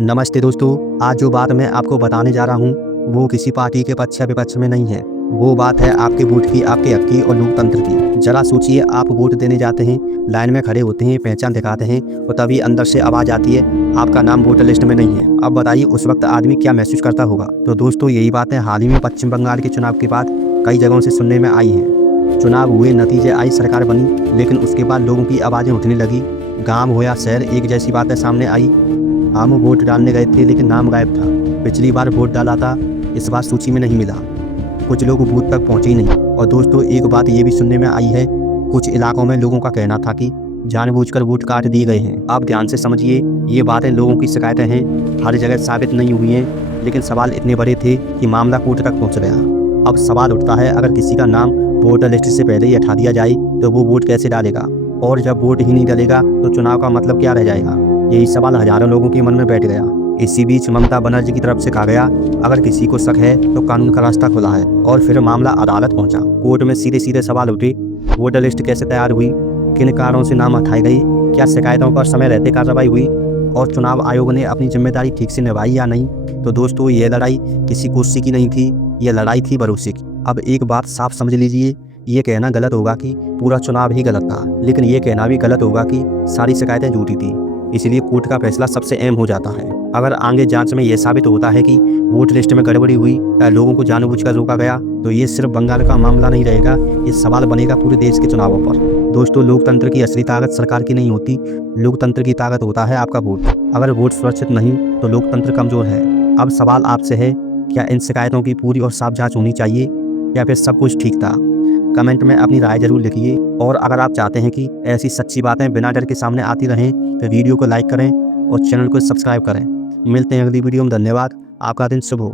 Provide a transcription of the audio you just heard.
नमस्ते दोस्तों, आज जो बात मैं आपको बताने जा रहा हूँ वो किसी पार्टी के पक्ष या विपक्ष में नहीं है। वो बात है आपके वोट की, आपके हक की और लोकतंत्र की। जरा सोचिए, आप वोट देने जाते हैं, लाइन में खड़े होते हैं, पहचान दिखाते हैं और तभी अंदर से आवाज़ आती है आपका नाम वोटर लिस्ट में नहीं है। अब बताइए उस वक्त आदमी क्या महसूस करता होगा। तो दोस्तों, यही बातें हाल ही में पश्चिम बंगाल के चुनाव के बाद कई जगहों से सुनने में आई हैं। चुनाव हुए, नतीजे आई, सरकार बनी, लेकिन उसके बाद लोगों की आवाज़ें उठने लगी। गाँव हो या शहर, एक जैसी बातें सामने आई। हम वोट डालने गए थे लेकिन नाम गायब था। पिछली बार वोट डाला था, इस बार सूची में नहीं मिला। कुछ लोग बूथ तक पहुंचे ही नहीं। और दोस्तों, एक बात ये भी सुनने में आई है, कुछ इलाकों में लोगों का कहना था कि जानबूझकर वोट काट दिए गए हैं। आप ध्यान से समझिए, ये बातें लोगों की शिकायतें हैं, हर जगह साबित नहीं हुई हैं, लेकिन सवाल इतने बड़े थे कि मामला कोर्ट तक पहुंच गया। अब सवाल उठता है, अगर किसी का नाम वोटर लिस्ट से पहले ही हटा दिया जाए तो वो वोट कैसे डालेगा, और जब वोट ही नहीं डलेगा तो चुनाव का मतलब क्या रह जाएगा। यही सवाल हजारों लोगों के मन में बैठ गया। इसी बीच ममता बनर्जी की तरफ से कहा गया, अगर किसी को शक है तो कानून का रास्ता खुला है। और फिर मामला अदालत पहुंचा। कोर्ट में सीधे सीधे सवाल उठे, वोटर लिस्ट कैसे तैयार हुई, किन कारणों से नाम हटाए गए, क्या शिकायतों पर समय रहते कार्रवाई हुई, और चुनाव आयोग ने अपनी जिम्मेदारी ठीक से निभाई या नहीं। तो दोस्तों, ये लड़ाई किसी कुर्सी की नहीं थी, ये लड़ाई थी भरोसे की। अब एक बात साफ समझ लीजिए, ये कहना गलत होगा कि पूरा चुनाव ही गलत था, लेकिन ये कहना भी गलत होगा कि सारी शिकायतें झूठी थी। इसलिए कोर्ट का फैसला सबसे अहम हो जाता है। अगर आगे जांच में यह साबित होता है कि वोट लिस्ट में गड़बड़ी हुई या लोगों को जानबूझकर रोका गया, तो ये सिर्फ बंगाल का मामला नहीं रहेगा, ये सवाल बनेगा पूरे देश के चुनावों पर। दोस्तों, लोकतंत्र की असली ताकत सरकार की नहीं होती, लोकतंत्र की ताकत होता है आपका वोट। अगर वोट सुरक्षित नहीं तो लोकतंत्र कमजोर है। अब सवाल आपसे है, क्या इन शिकायतों की पूरी और साफ जांच होनी चाहिए या फिर सब कुछ ठीक था? कमेंट में अपनी राय जरूर लिखिए। और अगर आप चाहते हैं कि ऐसी सच्ची बातें बिना डर के सामने आती रहें तो वीडियो को लाइक करें और चैनल को सब्सक्राइब करें। मिलते हैं अगली वीडियो में। धन्यवाद। आपका दिन शुभ हो।